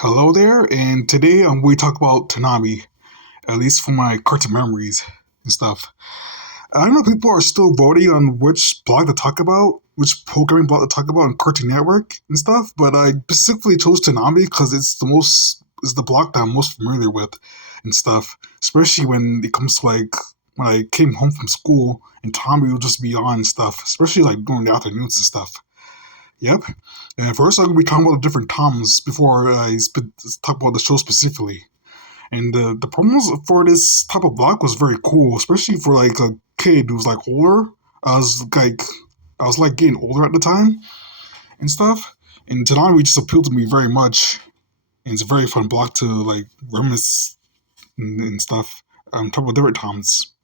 Hello there, and today we talk about Toonami, at least for my cartoon memories and stuff. I know people are still voting on which blog to talk about, which programming blog to talk about on Cartoon Network and stuff, but I specifically chose Toonami because is the blog that I'm most familiar with and stuff, especially when it comes to when I came home from school and Tommy would just be on and stuff, especially like during the afternoons and stuff. Yep. And first, I'm going to be talking about the different Toms before talk about the show specifically. And the promos for this type of block was very cool, especially for like a kid who was like older. I was like, I was like getting older at the time and stuff. And Tanami just appealed to me very much. And it's a very fun block to like reminisce and stuff. Talk about different Toms.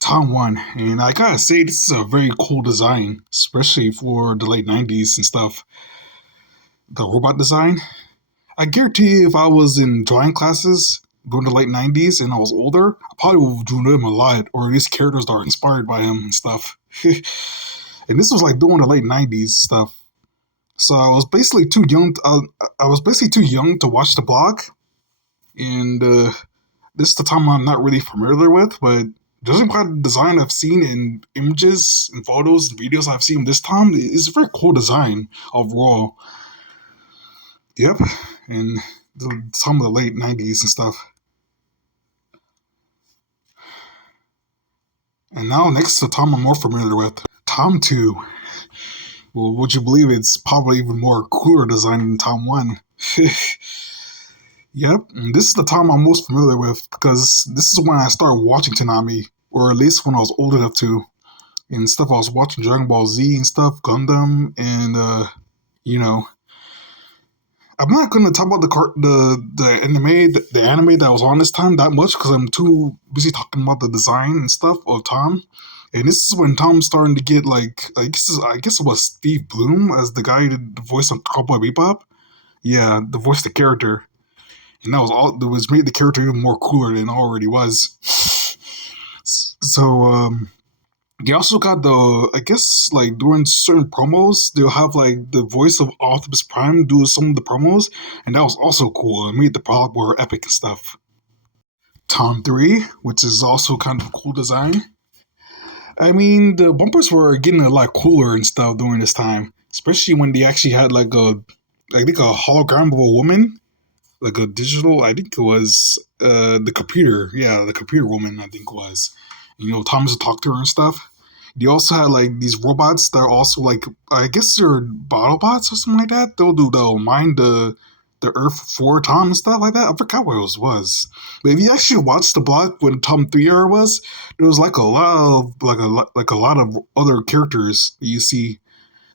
Tom 1, and I gotta say, this is a very cool design, especially for the late 90s and stuff. The robot design. I guarantee you, if I was in drawing classes during the late 90s and I was older, I probably would have drawn him a lot, or at least characters that are inspired by him and stuff. And this was like during the late 90s stuff. So I was basically too young. I was basically too young to watch the blog, and this is the time I'm not really familiar with, but judging by the design I've seen in images and photos and videos I've seen this time, it's a very cool design overall. Yep, and some of the late 90s and stuff. And now next to the Tom I'm more familiar with, Tom 2. Well, would you believe it's probably even more cooler design than Tom 1? Yep, and this is the Tom I'm most familiar with because this is when I started watching Toonami, or at least when I was old enough to. And stuff, I was watching Dragon Ball Z and stuff, Gundam, and you know, I'm not gonna talk about the anime that was on this time that much because I'm too busy talking about the design and stuff of Tom. And this is when Tom's starting to get like I guess it was Steve Bloom as the guy who did the voice on Cowboy Bebop. Yeah, the voice of the character, and that was made the character even more cooler than it already was. So you also got I guess, like during certain promos, they'll have like the voice of Optimus Prime do some of the promos, and that was also cool. It made the product more epic and stuff. Tom 3, which is also kind of a cool design. I mean, the bumpers were getting a lot cooler and stuff during this time, especially when they actually had I think a hologram of a woman, like a digital, I think it was the computer, yeah, the computer woman, I think it was. Thomas would talk to her and stuff. They also had like these robots that are also like I guess they're Autobots or something like that. They'll mine the Earth for Tom and stuff like that. I forgot what it was. But if you actually watch the block when Tom 3 era was, there was like a lot of like a lot of other characters that you see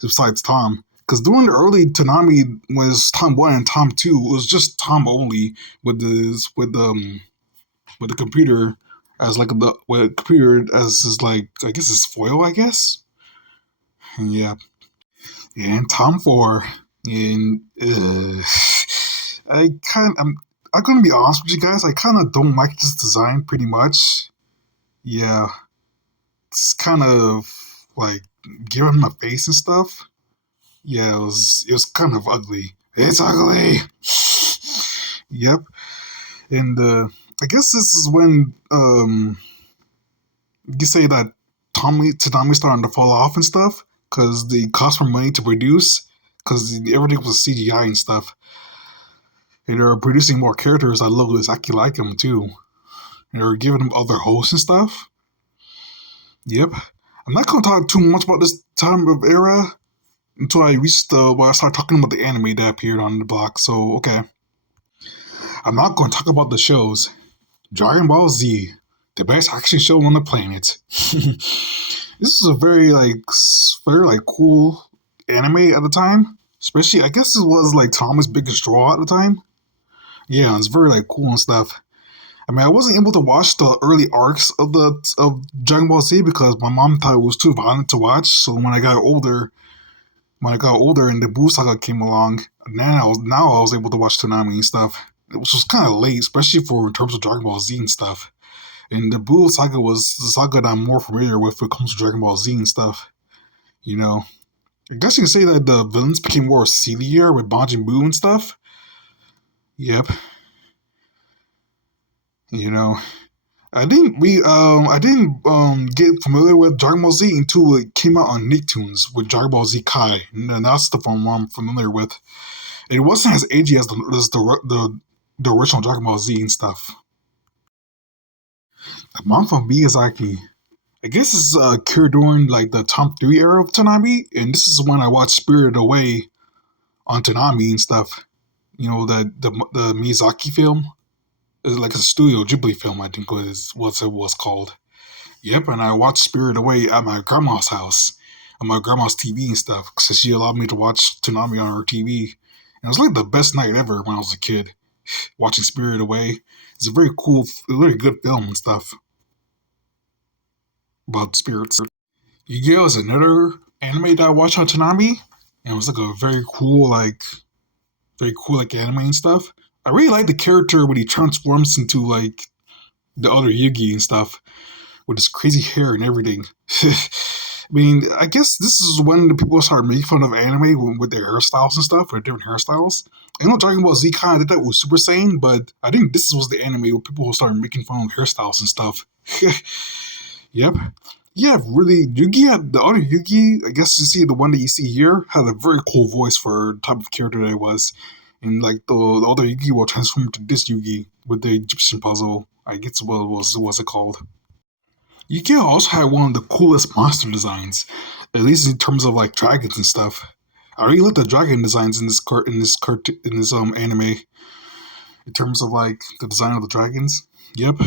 besides Tom. Because during the early Toonami was Tom 1 and Tom 2, it was just Tom only with the computer as like the with computer as his like I guess his foil, I guess. Yeah. And Tom 4 and I'm gonna be honest with you guys, I kinda don't like this design pretty much. Yeah. It's kind of like giving him a face and stuff. Yeah, it was kind of ugly. It's ugly. Yep. And I guess this is when you say that Tanami starting to fall off and stuff because they cost more money to produce because everything was CGI and stuff. And they're producing more characters that look exactly like them too. And they're giving them other hosts and stuff. Yep. I'm not gonna talk too much about this time of era until I reach where I start talking about the anime that appeared on the block. So okay. I'm not gonna talk about the shows. Dragon Ball Z, the best action show on the planet. This is a very like cool anime at the time. Especially, I guess it was like Thomas' biggest draw at the time. Yeah, it's very like cool and stuff. I mean, I wasn't able to watch the early arcs of Dragon Ball Z because my mom thought it was too violent to watch. So when I got older and the Buu Saga came along, now I was able to watch Toonami and stuff, which was kind of late, especially for in terms of Dragon Ball Z and stuff. And the Buu Saga was the saga that I'm more familiar with when it comes to Dragon Ball Z and stuff. You know, I guess you could say that the villains became more seedier with Majin Buu and stuff. Yep, you know. I didn't get familiar with Dragon Ball Z until it came out on Nicktoons with Dragon Ball Z Kai, and then that's the form I'm familiar with. It wasn't as edgy as the original Dragon Ball Z and stuff. I'm from Miyazaki. I guess it's occurred during like the top 3 era of Toonami, and this is when I watched Spirited Away on Toonami and stuff. You know the Miyazaki film. It's like a Studio Ghibli film, I think was what it was called. Yep, and I watched Spirit Away at my grandma's house, on my grandma's TV and stuff, because she allowed me to watch Toonami on her TV. And it was like the best night ever when I was a kid, watching Spirit Away. It's a very cool, very good film and stuff about spirits. Yu-Gi-Oh! Is another anime that I watched on Toonami, and it was like a very cool like anime and stuff. I really like the character when he transforms into like the other Yugi and stuff with his crazy hair and everything. I mean, I guess this is when the people started making fun of anime with their hairstyles and stuff, or different hairstyles. I know Dragon Ball Z kind of did that with Super Saiyan, but I think this was the anime where people started making fun of hairstyles and stuff. Yep. Yeah, really, Yugi had the other Yugi, I guess you see the one that you see here, had a very cool voice for the type of character that it was. And like the other Yugi will transform to this Yugi with the Egyptian puzzle. I guess what was it called? Yu-Gi-Oh! Also had one of the coolest monster designs, at least in terms of like dragons and stuff. I really like the dragon designs in this anime in terms of like the design of the dragons. Yep.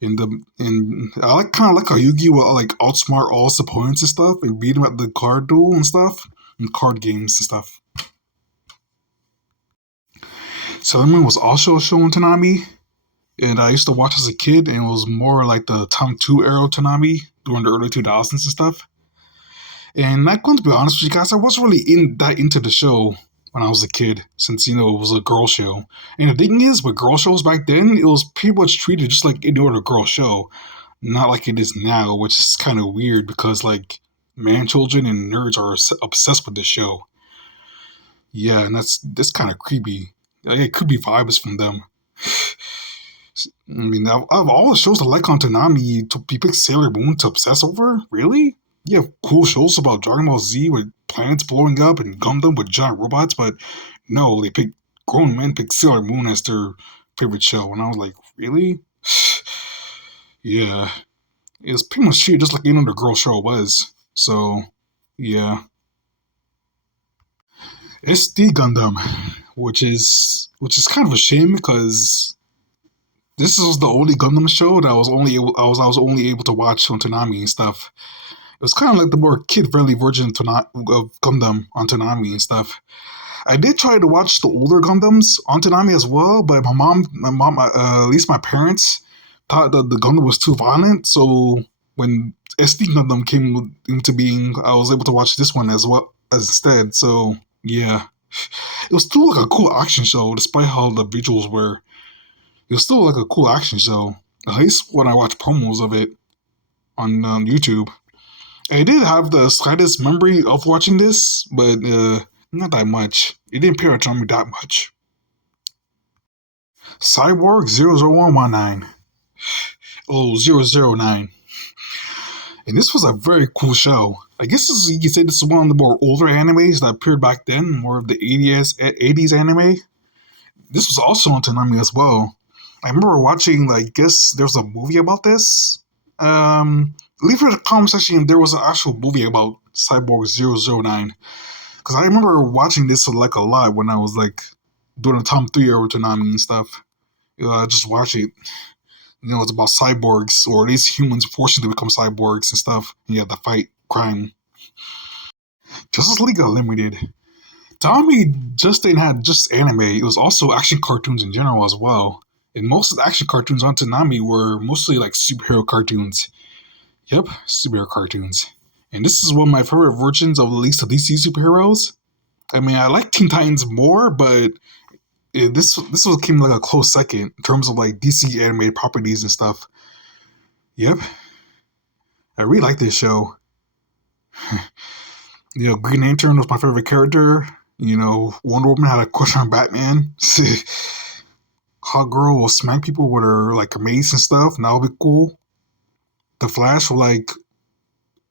In I like kind of like how Yu-Gi will like outsmart all his opponents and stuff and beat him at the card duel and stuff and card games and stuff. Sailor Moon was also a show on Toonami, and I used to watch as a kid, and it was more like the Tom 2 era of Toonami during the early 2000s and stuff. And I'm going to be honest with you guys, I wasn't really that into the show when I was a kid, since it was a girl show. And the thing is, with girl shows back then, it was pretty much treated just like any other girl show, not like it is now, which is kind of weird because like man children and nerds are obsessed with this show. Yeah, and that's kind of creepy. Like, it could be vibes from them. I mean, out of all the shows I like on Toonami, you pick Sailor Moon to obsess over? Really? You have cool shows about Dragon Ball Z with planets blowing up and Gundam with giant robots, but no, grown men pick Sailor Moon as their favorite show, and I was like, really? Yeah, it was pretty much treated just like any other girl show was. So, yeah, it's the Gundam, which is kind of a shame because this was the only Gundam show that I was only able to watch on Toonami and stuff. It was kind of like the more kid-friendly version of Gundam on Toonami and stuff. I did try to watch the older Gundams on Toonami as well, but at least my parents, thought that the Gundam was too violent. So when SD Gundam came into being, I was able to watch this one as well as instead. So yeah, it was still like a cool action show, despite how the visuals were. It was still like a cool action show, at least when I watched promos of it on YouTube. I did have the slightest memory of watching this, but not that much. It didn't appear on me that much. Cyborg 00119. Oh, 009. And this was a very cool show. I guess you could say this is one of the more older animes that appeared back then, more of the 80s anime. This was also on Toonami as well. I remember watching, like, I guess there's a movie about this. Leave it in the comment section if there was an actual movie about Cyborg 009. Because I remember watching this like a lot when I was like doing a Tom 3 or Toonami and stuff. Just watch it. It's about cyborgs, or at least humans forcing to become cyborgs and stuff. And you have to fight crime. Justice League Unlimited. Tommy just didn't have just anime, it was also action cartoons in general as well. And most of the action cartoons on Toonami were mostly like superhero cartoons. Yep, superhero cartoons. And this is one of my favorite versions of at least the DC superheroes. I mean, I like Teen Titans more, but this one came like a close second in terms of like DC animated properties and stuff. Yep, I really like this show. Green Lantern was my favorite character. Wonder Woman had a crush on Batman. Hot Girl will smack people with her like mace and stuff, and that would be cool. The Flash will like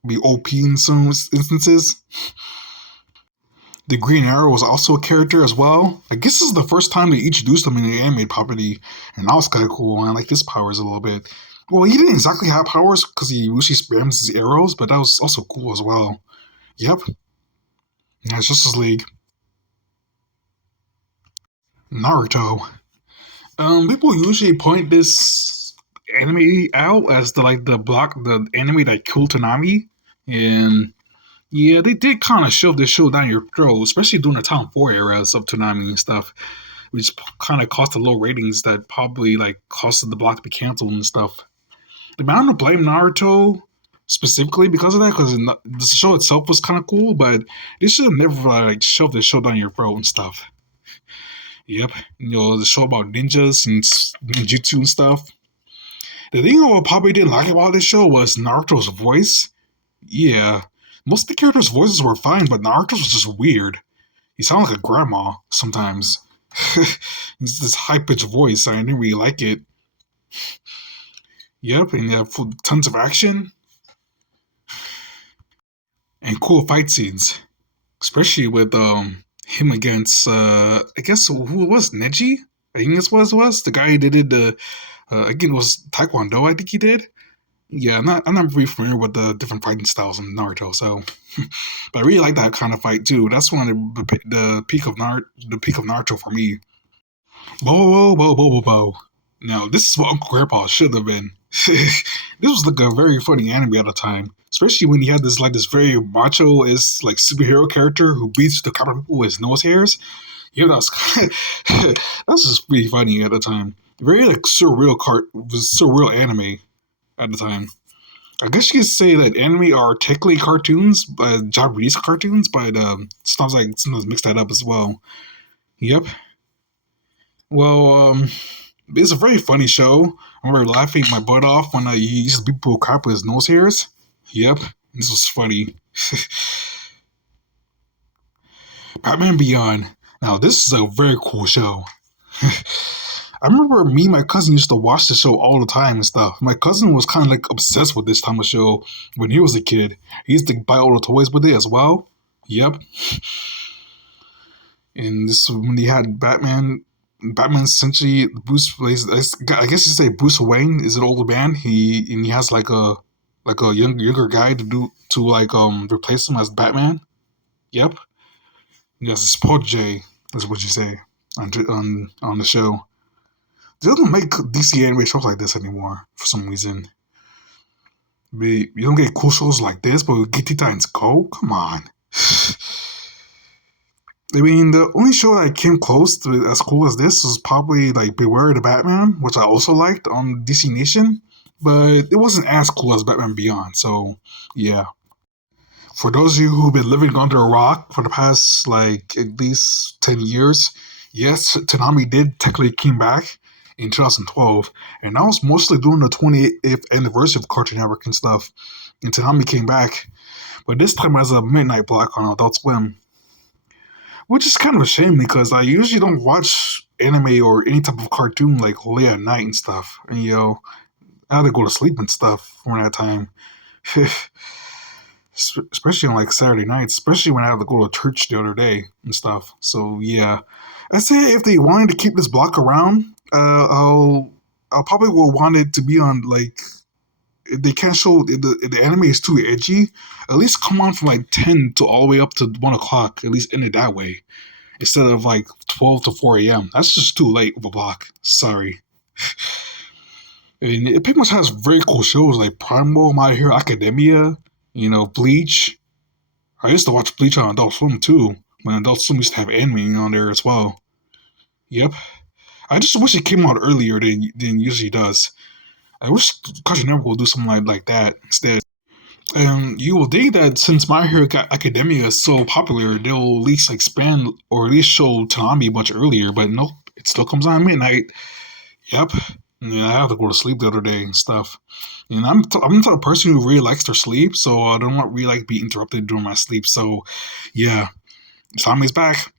be OP in some instances. The Green Arrow was also a character as well. I guess this is the first time they introduced him in the anime property, and that was kind of cool. And I like his powers a little bit. Well, he didn't exactly have powers because he usually spams his arrows, but that was also cool as well. Yep, yeah, it's Justice League. Naruto. People usually point this anime out as the anime that killed Toonami, and yeah, they did kind of shove this show down your throat, especially during the Town 4 eras of Toonami and stuff, which kind of caused the low ratings that probably like caused the block to be canceled and stuff. But I don't blame Naruto specifically because of that, because the show itself was kind of cool, but they should have never like shoved this show down your throat and stuff. Yep, the show about ninjas and ninjutsu and stuff. The thing I probably didn't like about this show was Naruto's voice. Yeah, most of the characters' voices were fine, but Naruto's was just weird. He sounded like a grandma sometimes. It's this high pitched voice. I didn't really like it. Yep, and for tons of action and cool fight scenes, especially with him against I guess who it was Neji. I think this was the guy who did the again it was Taekwondo. I think he did. Yeah, I'm not really familiar with the different fighting styles in Naruto, so but I really like that kind of fight too. That's one of the peak of Naruto for me. Whoa, whoa, whoa, whoa, whoa, whoa. Now, this is what Uncle Grandpa should have been. This was like a very funny anime at the time, especially when he had this very macho is like superhero character who beats the crap out of people with his nose hairs. Yeah, that was just pretty funny at the time. Very like surreal anime at the time. I guess you could say that anime are technically cartoons, Japanese cartoons, but sometimes mix that up as well. Yep. Well, it's a very funny show. I remember laughing my butt off when he used to beat people crap with his nose hairs. Yep, this was funny. Batman Beyond. Now, this is a very cool show. I remember me and my cousin used to watch the show all the time and stuff. My cousin was kind of like obsessed with this time of show when he was a kid. He used to buy all the toys with it as well. Yep. And this is when they had Batman. Batman's essentially Bruce. I guess you say Bruce Wayne is an older man. He has like a younger guy to like replace him as Batman. Yep. Yes, it's protege. That's what you say on the show. They don't make DC anime shows like this anymore for some reason. You don't get cool shows like this, but we get Titans Go. Come on. I mean, the only show that came close to as cool as this was probably like Beware the Batman, which I also liked on DC Nation, but it wasn't as cool as Batman Beyond. So, yeah. For those of you who've been living under a rock for the past like at least 10 years, yes, Toonami did technically came back in 2012, and that was mostly during the 28th anniversary of Cartoon Network and stuff. And Toonami came back, but this time as a midnight block on Adult Swim, which is kind of a shame because I usually don't watch anime or any type of cartoon like late at night and stuff. And I had to go to sleep and stuff from that time. Especially on like Saturday nights, especially when I had to go to church the other day and stuff. So yeah, I'd say if they wanted to keep this block around, I'll probably will want it to be on like if they can't show if the anime is too edgy. At least come on from like 10 to all the way up to 1 o'clock. At least end it that way instead of like 12 to 4 a.m. That's just too late of a block. Sorry. I mean, it pretty much has very cool shows like Primal, My Hero Academia, Bleach. I used to watch Bleach on Adult Swim too, when Adult Swim used to have anime on there as well. Yep. I just wish it came out earlier than usually does. I wish Cartoon Network would do something like that instead. You will think that since My Hero Academia is so popular, they'll at least expand or at least show Toonami much earlier, but nope, it still comes on midnight. Yep. Yeah, I have to go to sleep the other day and stuff. And I'm the type of person who really likes their sleep, so I don't want really like be interrupted during my sleep. So, yeah, Tommy's back.